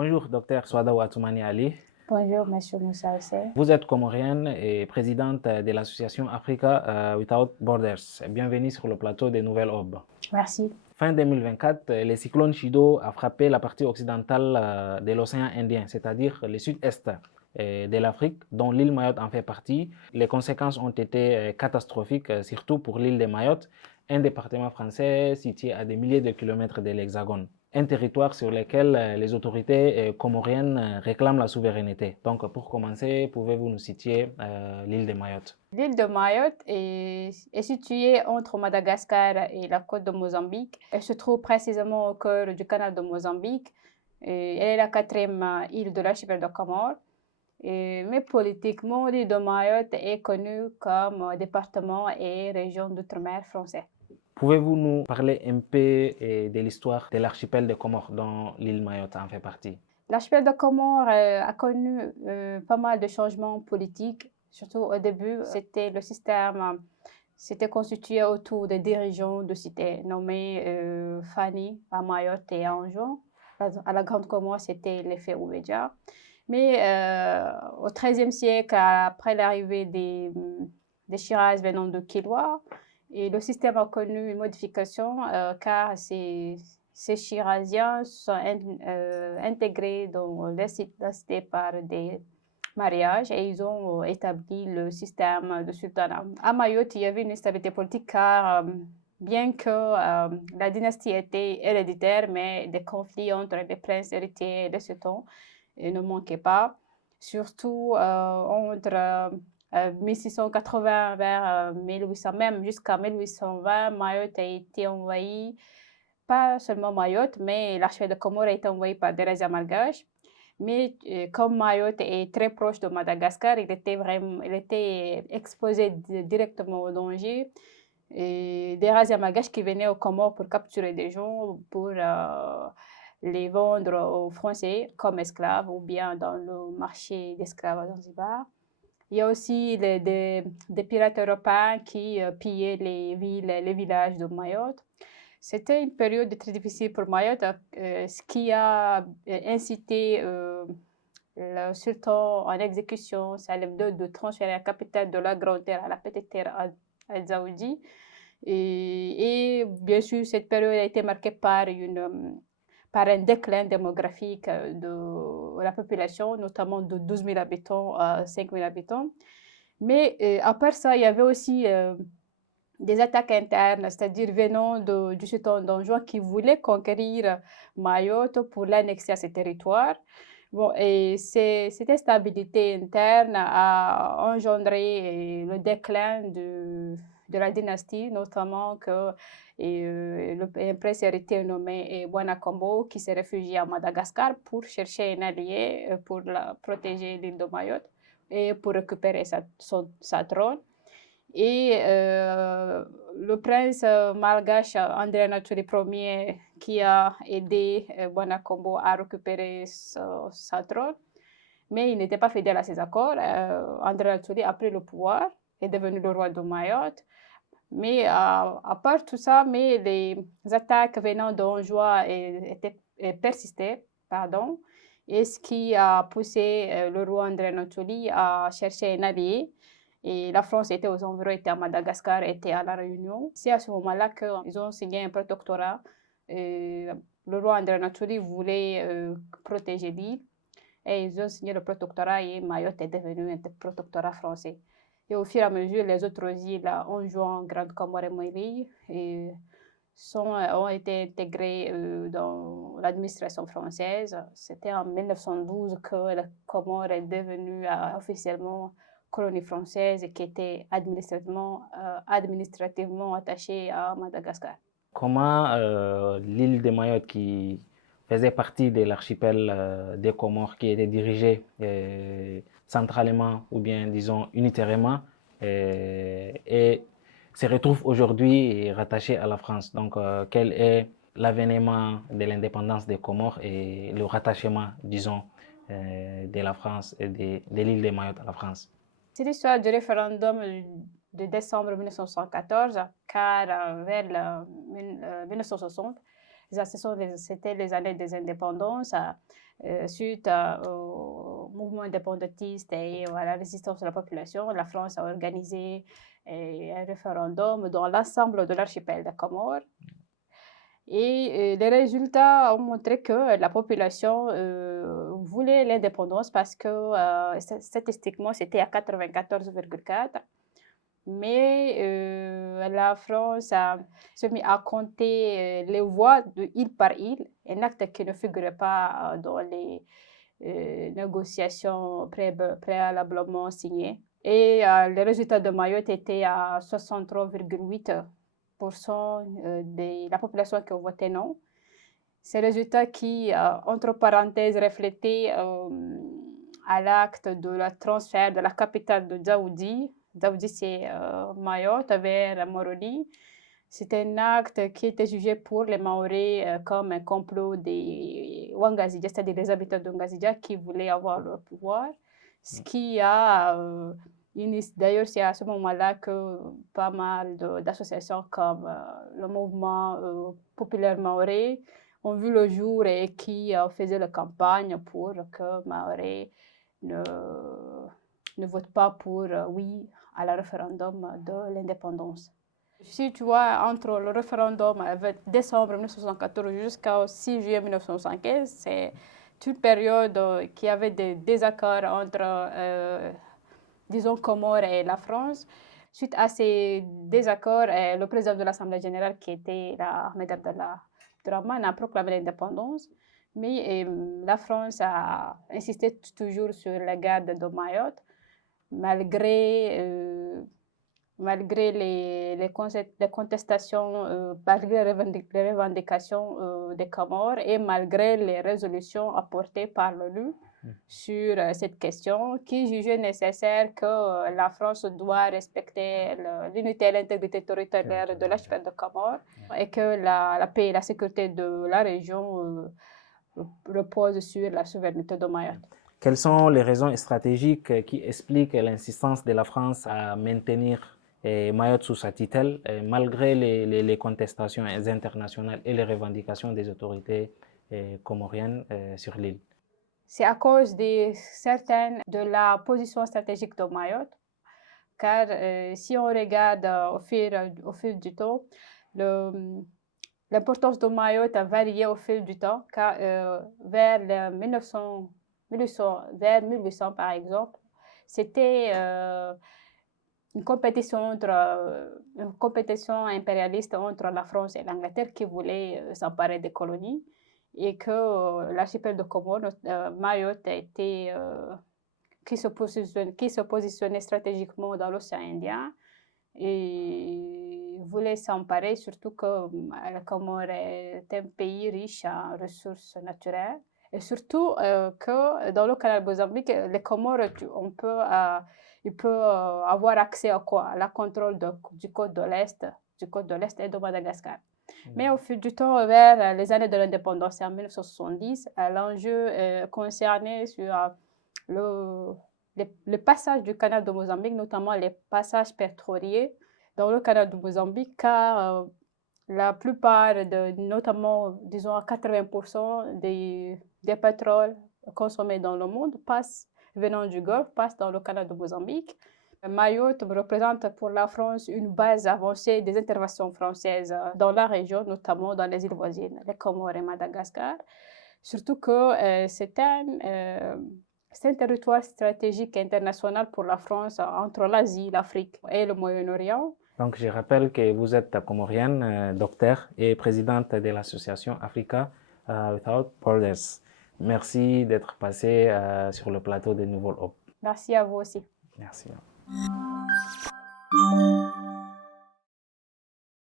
Bonjour, docteur Swadaw Atoumani Ali. Bonjour, Monsieur Moussa Hussein. Vous êtes comorienne et présidente de l'association Africa Without Borders. Bienvenue sur le plateau des Nouvelles Aubes. Merci. Fin 2024, le cyclone Chido a frappé la partie occidentale de l'océan Indien, c'est-à-dire le sud-est de l'Afrique, dont l'île Mayotte en fait partie. Les conséquences ont été catastrophiques, surtout pour l'île de Mayotte, un département français situé à des milliers de kilomètres de l'Hexagone. Un territoire sur lequel les autorités comoriennes réclament la souveraineté. Donc, pour commencer, pouvez-vous nous situer l'île de Mayotte? L'île de Mayotte est située entre Madagascar et la côte de Mozambique. Elle se trouve précisément au cœur du canal de Mozambique. Elle est la quatrième île de l'archipel de Comores. Mais politiquement, l'île de Mayotte est connue comme département et région d'outre-mer français. Pouvez-vous nous parler un peu de l'histoire de l'archipel de Comores dont l'île Mayotte en fait partie? L'archipel de Comores a connu pas mal de changements politiques. Surtout au début, le système s'était constitué autour des dirigeants de cités nommés Fani à Mayotte et à Anjouan. À la Grande Comore, c'était l'effet Ouédia. Mais au XIIIe siècle, après l'arrivée des Shiraz venant de Kilwa, et le système a connu une modification car ces Shiraziens sont intégrés dans la cité par des mariages et ils ont établi le système de sultanat. À Mayotte, il y avait une instabilité politique car bien que la dynastie était héréditaire, mais des conflits entre les princes héritiers et les sultans ne manquaient pas, surtout entre 1680 vers 1800, même jusqu'à 1820, Mayotte a été envahie, pas seulement Mayotte, mais l'archipel de Comores a été envahi par des razzias malgaches. Mais comme Mayotte est très proche de Madagascar, il était exposé directement au danger. Et des razzias malgaches qui venaient aux Comores pour capturer des gens, pour les vendre aux Français comme esclaves ou bien dans le marché d'esclaves à Zanzibar. Il y a aussi des pirates européens qui pillaient les villes, les villages de Mayotte. C'était une période très difficile pour Mayotte, ce qui a incité le sultan en exécution, Salem II, de transférer la capitale de la Grande Terre à la Petite Terre à Dzaoudji. Et bien sûr, cette période a été marquée par un déclin démographique de la population, notamment de 12 000 habitants à 5 000 habitants. Mais à part ça, il y avait aussi des attaques internes, c'est-à-dire venant du sultan d'Anjouan qui voulait conquérir Mayotte pour l'annexer à ses territoires. Bon, et cette instabilité interne a engendré le déclin de la dynastie, notamment que un prince héritier nommé Bouanakombo qui s'est réfugié à Madagascar pour chercher un allié pour protéger l'île de Mayotte et pour récupérer sa trône. Et le prince malgache André Anatoly Ier qui a aidé Bouanakombo à récupérer sa trône, mais il n'était pas fidèle à ses accords. André Anatoly a pris le pouvoir, est devenu le roi de Mayotte. Mais à part tout ça, mais les attaques venant d'Anjouan persistaient, pardon, et ce qui a poussé le roi André Anatoly à chercher un allié. Et la France était aux environs, était à Madagascar, était à La Réunion. C'est à ce moment-là qu'ils ont signé un protectorat. Le roi André Anatoly voulait protéger l'île et ils ont signé le protectorat et Mayotte est devenu un protectorat français. Et au fur et à mesure, les autres îles, Anjouan, Grande Comore et Maille, ont été intégrées dans l'administration française. C'était en 1912 que la Comore est devenue officiellement colonie française et qui était administrativement attachée à Madagascar. Comment l'île de Mayotte, qui faisait partie de l'archipel des Comores, qui était dirigé centralement ou bien disons unitairement, et se retrouve aujourd'hui rattachée à la France. Donc, quel est l'avènement de l'indépendance des Comores et le rattachement, disons, de la France et de l'île de Mayotte à la France? C'est l'histoire du référendum de décembre 1974, car vers 1960, C'était les années des indépendances. Suite au mouvement indépendantiste et à la résistance de la population, la France a organisé un référendum dans l'ensemble de l'archipel des Comores. Et les résultats ont montré que la population voulait l'indépendance parce que statistiquement, c'était à 94,4. Mais la France se mis à compter les voix de île par île, un acte qui ne figurait pas dans les négociations préalablement signées. Et les résultats de Mayotte étaient à 63,8% de la population qui a voté non. Ces résultats qui, entre parenthèses, reflétaient à l'acte de la transfert de la capitale de Dzaoudi. Dzaoudi, c'est Mayotte vers Moroni. C'est un acte qui était jugé pour les Maoris comme un complot des Ouangazidja, c'est-à-dire des habitants de Ouangazidja qui voulaient avoir le pouvoir. Ce qui a d'ailleurs, c'est à ce moment-là que pas mal d'associations comme le mouvement populaire maoré ont vu le jour et qui faisaient la campagne pour que Maoré ne vote pas pour oui à la référendum de l'indépendance. Si tu vois, entre le référendum de décembre 1974 jusqu'au 6 juillet 1975, c'est une période qui avait des désaccords entre, disons, Comores et la France. Suite à ces désaccords, le président de l'Assemblée générale, qui était Ahmed Abdallah Dramane, a proclamé l'indépendance. Mais la France a insisté toujours sur la garde de Mayotte, malgré les contestations, malgré les revendications des Comores et malgré les résolutions apportées par l'ONU sur cette question, qui jugeait nécessaire que la France doit respecter l'unité et l'intégrité territoriale de l'archipel de Comores et que la paix et la sécurité de la région reposent sur la souveraineté de Mayotte. Quelles sont les raisons stratégiques qui expliquent l'insistance de la France à maintenir Mayotte sous sa tutelle, malgré les contestations internationales et les revendications des autorités comoriennes sur l'île? C'est à cause de la position stratégique de Mayotte, car si on regarde au fil du temps, l'importance de Mayotte a varié au fil du temps, car vers 1800 par exemple, c'était une compétition impérialiste entre la France et l'Angleterre qui voulait s'emparer des colonies et que l'archipel de Comores, Mayotte, qui se positionnait stratégiquement dans l'océan Indien et voulait s'emparer, surtout que la Comore est un pays riche en ressources naturelles. Et surtout que dans le canal Mozambique, les Comores, il peut avoir accès à la contrôle du côte de l'Est et de Madagascar. Mais au fil du temps, vers les années de l'indépendance en 1970, l'enjeu concernait sur le passage du canal de Mozambique, notamment les passages pétroliers dans le canal de Mozambique, car la plupart, notamment, disons, 80% des pétroles consommés dans le monde venant du Golfe, passent dans le canal de Mozambique. Mayotte représente pour la France une base avancée des interventions françaises dans la région, notamment dans les îles voisines, les Comores et Madagascar. Surtout que c'est un territoire stratégique international pour la France entre l'Asie, l'Afrique et le Moyen-Orient. Donc, je rappelle que vous êtes comorienne, docteur et présidente de l'association Africa Without Borders. Merci d'être passé sur le plateau de Nouvelle Hope. Merci à vous aussi. Merci.